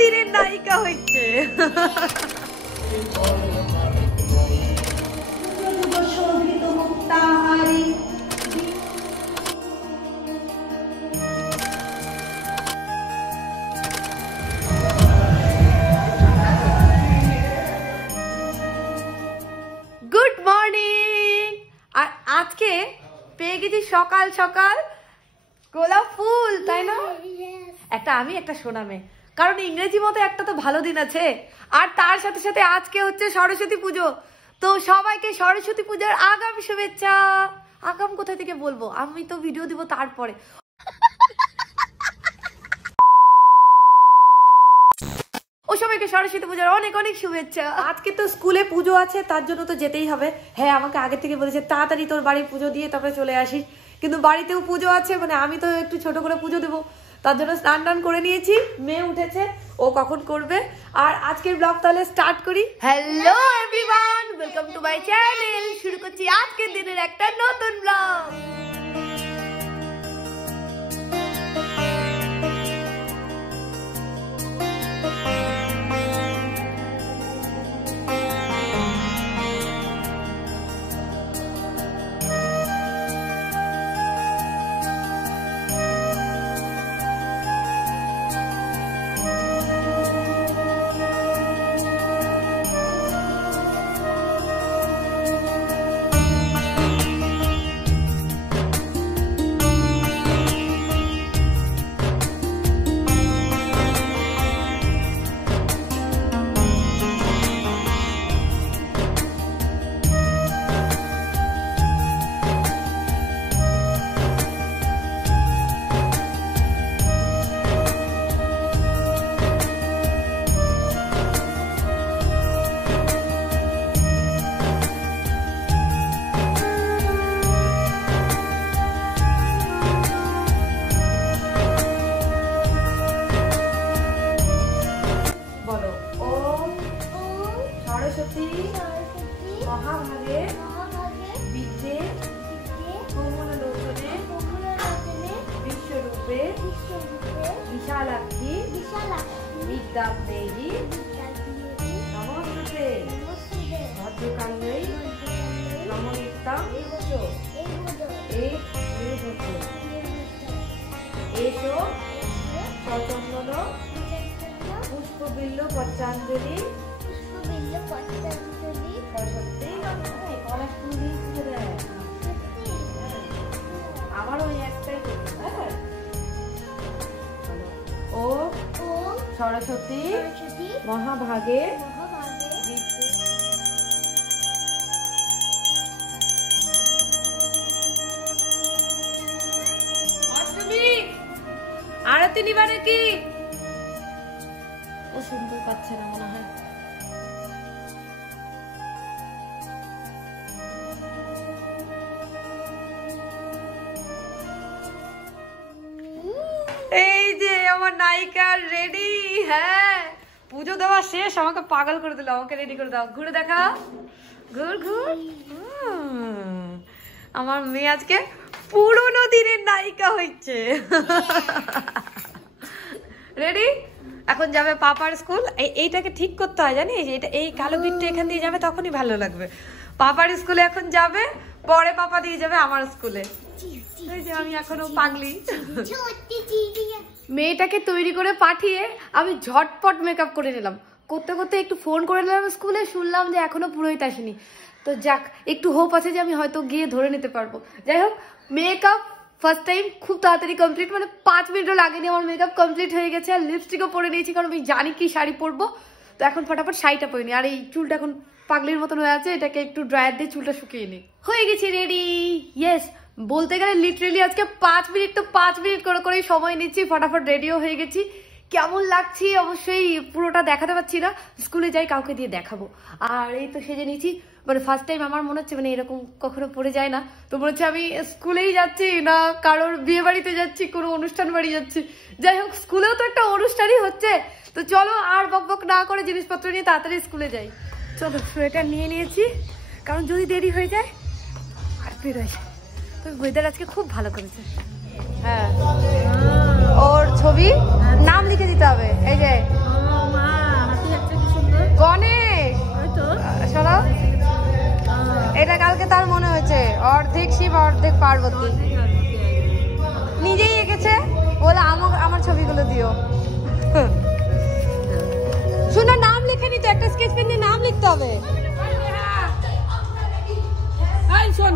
দিনের নায়িকা হচ্ছে। Good morning. আর আজকে পেয়ে গেছি সকাল সকাল গোলাপ ফুল, তাই না? একটা আমি একটা সোনা মেয়ে, কারণ ইংরেজি মতো একটা তো ভালো দিন আছে, আর তার সাথে সাথে আজকে হচ্ছে সরস্বতী পুজো। তো সবাইকে সরস্বতী পূজার আগাম শুভেচ্ছা। আগাম কোথা থেকে বলবো, আমি তো ভিডিও দিব তারপরে। ও সবাইকে সরস্বতী পূজার অনেক অনেক শুভেচ্ছা। আজকে তো স্কুলে পুজো আছে, তার জন্য তো যেতেই হবে। হ্যাঁ, আমাকে আগে থেকে বলেছে তাড়াতাড়ি তোর বাড়ির পুজো দিয়ে তারপরে চলে আসিস, কিন্তু বাড়িতেও পুজো আছে, মানে আমি তো একটু ছোট করে পুজো দেবো, তার জন্য স্নান টান করে নিয়েছি। মেয়ে উঠেছে, ও কখন করবে। আর আজকের ব্লগ তাহলে স্টার্ট করি। Hello everyone, welcome to my channel. শুরু করছি আজকের দিনের একটা নতুন ব্লগ। মহাভাগে বিদ্যে কমলোচনে বিশ্বরূপে বিশালাক্ষী বিদ্যাম দেবী নমস্তে ভদ্রকাল্যই নমনিত্যং এসো সচন্দন পুষ্পবিল্ল পঞ্চাঞ্জলি আমার ওই একটাই ও সরস্বতী মহাভাগে অষ্টমী আরতি নিবারে কি ও সুন্দর পাচ্ছে না মনে হয়। এই যে আমার নায়িকা রেডি। হ্যাঁ, পুজো দেওয়া শেষ, আমাকে পাগল করে দিল। আমাকে রেডি করে দাও, ঘুরে দেখা, ঘুর ঘুর। আমার মেয়ে আজকে পুরোনো দিনের নায়িকা হচ্ছে। রেডি, এখন যাবে পাপার স্কুল। এইটাকে ঠিক করতে হয় জানিস, এটা এই কালো বিটটা এখান দিয়ে যাবে, তখনই ভালো লাগবে। পাপার স্কুলে এখন যাবে, পরে পাপা দিয়ে যাবে আমার স্কুলে। আমি এখনো পাগলি। মেয়েটাকে তৈরি করে পাঠিয়ে আমি ঝটপট মেকআপ করে নিলাম। করতে করতে একটু ফোন করে নিলাম স্কুলে, শুনলাম যে এখনো পুরোহিত আসেনি। তো যাক, একটু হোপ আছে যে আমি হয়তো গিয়ে ধরে নিতে পারবো। যাই হোক, মেকআপ ফার্স্ট টাইম খুব তাড়াতাড়ি কমপ্লিট, মানে 5 মিনিটও লাগেনি আমার মেকআপ কমপ্লিট হয়ে গেছে। আর লিপস্টিকও পরে নিয়েছি, কারণ আমি জানি কি শাড়ি পরবো। তো এখন ফটাফট শাড়িটা পরে নি। আর এই চুলটা এখন পাগলির মতন হয়ে আছে, এটাকে একটু ড্রায়ার দিয়ে চুলটা শুকিয়ে নি। হয়ে গেছি রেডি। ইয়েস, বলতে গেলে লিটারেলি আজকে 5 মিনিট তো 5 মিনিট করে করেই সময় নিচ্ছি, ফটাফট রেডিও হয়ে গেছি। কেমন লাগছে অবশ্যই পুরোটা দেখাতে পারছি না, স্কুলে যাই কাউকে দিয়ে দেখাবো। আর এই তো সেজে নিয়েছি, মানে ফার্স্ট টাইম আমার মনে হচ্ছে, মানে এরকম কখনো পড়ে যায় না। তো মনে হচ্ছে আমি স্কুলেই যাচ্ছি না কারোর বিয়ে বাড়িতে যাচ্ছি, কোনো অনুষ্ঠান বাড়ি যাচ্ছি। যাই হোক, স্কুলেও তো একটা অনুষ্ঠানই হচ্ছে। তো চলো আর বক বক না করে জিনিসপত্র নিয়ে তাড়াতাড়ি স্কুলে যাই। চলো, সোয়েটার নিয়ে নিয়েছি, কারণ যদি দেরি হয়ে যায় আর বেরোয়। তো ওয়েদার আজকে খুব ভালো করেছে। হ্যাঁ, ওর ছবি নাম লিখে দিতে হবে। এই যে সরো। এটা কালকে তার মনে হয়েছে অর্ধেক শিব অর্ধেক পার্বতী, নিজেই এঁকেছে বলে আমার ছবিগুলো দিও। শোনো নাম লিখে নিতে, একটা স্কেচ পেন দিয়ে নাম লিখতে হবে। শোন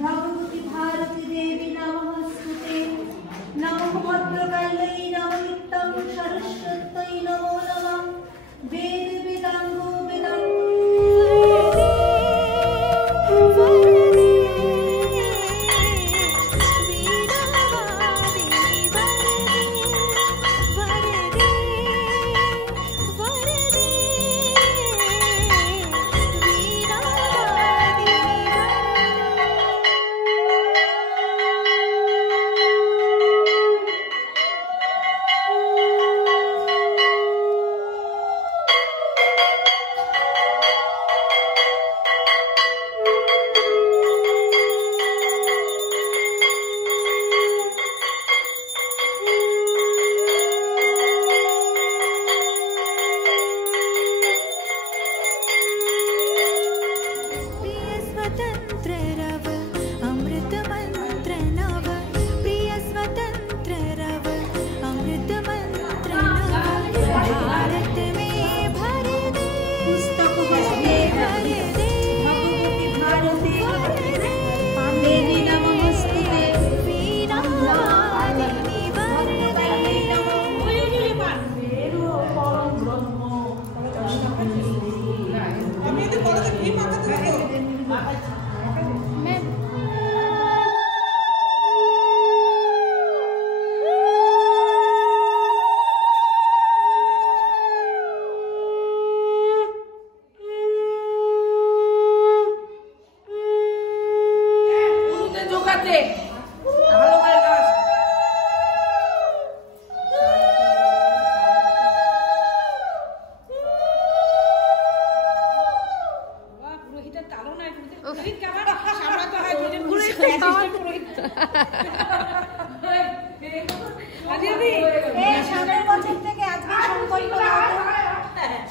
भगवती भारती देवी नमस्ते नमो भद्रकाल्यै नमो नित्यं सरस्वत्यै नमो नमः वेद वेदांगो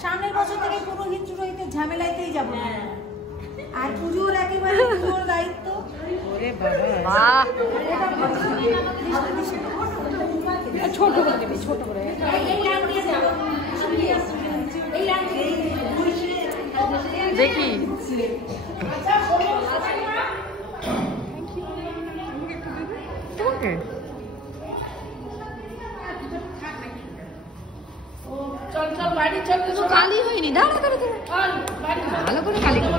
সামনের বছর থেকে পুরোহিত চুরোহিতের ঝামেলাতেই যাব না আর পুজোর একেবারে পুজোর দায়িত্ব ওরে বাবা ছোট করে দেবে ছোট করে এই লাইন দিয়ে যাব এই লাইন দেখি তোমাকে চল চল বাড়ি চল তো কালি হয়নি দাঁড়া দাঁড়া ভালো করে কালি কর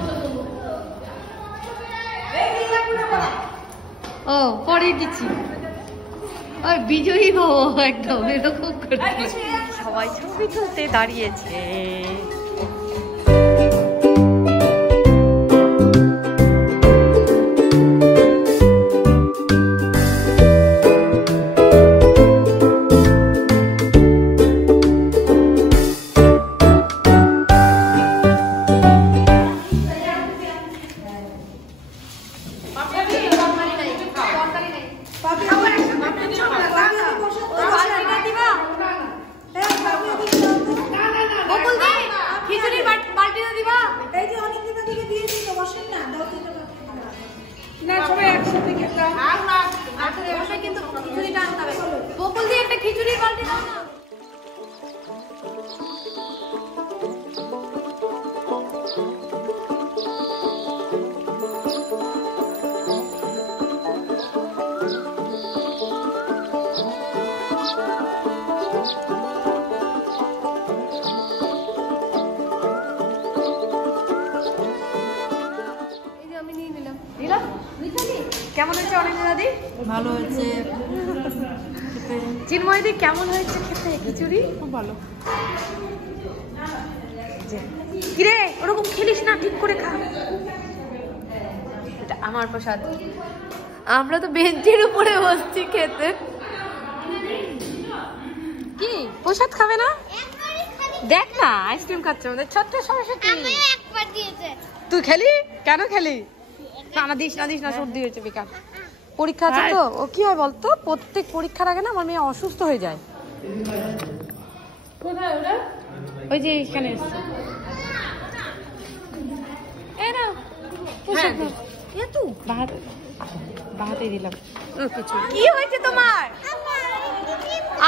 ও পরে দিচ্ছি ওই বিজয়ী বাবু একদম এরকম করে সবাই ছবি তুলতে দাঁড়িয়েছে। না সবাই একসাথে খেতাম। কিন্তু খিচুড়িটা আনতে হবে। বকুল দিয়ে একটা খিচুড়ি বালতি দাও না। কেমন হয়েছে অনিন্দা দাদি? ভালো হয়েছে। চিন্ময় দি কেমন হয়েছে খেতে খিচুড়ি? খুব ভালো। কিরে ওরকম খেলিস না, ঠিক করে খা। এটা আমার প্রসাদ। আমরা তো বেঞ্চের উপরে বসছি খেতে। কি প্রসাদ খাবে না? দেখ না আইসক্রিম খাচ্ছে আমাদের ছোট্ট সরস্বতী। তুই খেলি? কেন খেলি? না দিস না, সর্দি হয়েছে বেকার। পরীক্ষা আছে তো। ও কি হয় বলতো, প্রত্যেক পরীক্ষার আগে না আমার মেয়ে অসুস্থ হয়ে যায়। কোথায় ওরা? ওই যে এখানে এসছে। এই নাও প্রসাদ নাও। এত বাহাতে দিলাম। কি হয়েছে তোমার?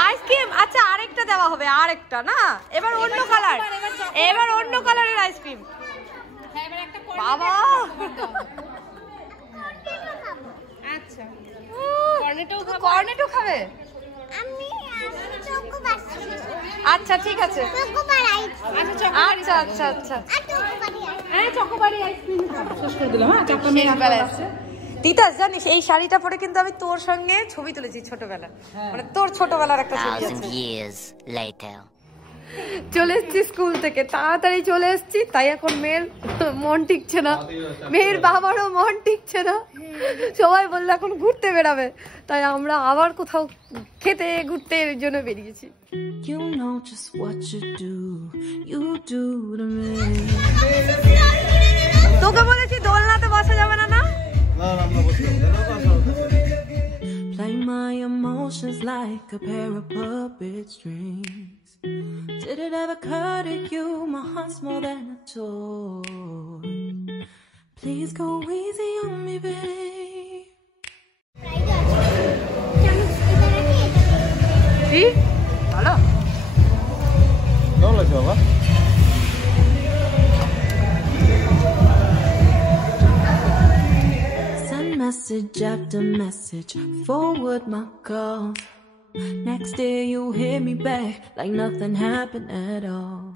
আইসক্রিম? আচ্ছা আরেকটা দেওয়া হবে, আরেকটা না, এবার অন্য কালার, এবার অন্য কালারের আইসক্রিম। বাবা আচ্ছা কর্নেটো খাবে? আচ্ছা ঠিক আছে। আচ্ছা আচ্ছা আচ্ছা তিতাস জানিস এই শাড়িটা পরে কিন্তু আমি তোর সঙ্গে ছবি তুলেছি ছোটবেলা, মানে তোর ছোটবেলার একটা ছবি আছে। চলে এসছি স্কুল থেকে, তাড়াতাড়ি চলে এসছি, তাই এখন মেয়ের মন টিকছে না, মেয়ের বাবারও মন টিকছে না। সবাই বললো এখন ঘুরতে বেরাবে, তাই আমরা আবার কোথাও খেতে ঘুরতে এর জন্য বেরিয়েছি। তোকে বলেছি দোলনাতে বসা যাবে না না? Play my emotions like a pair of puppet strings. Did it ever occur to you my heart's more than a toy? Please go easy on me, babe. কি? ভালো? কেমন লাগছে বাবা? Message after message, forward my calls. Next day you hit me back like nothing happened at all.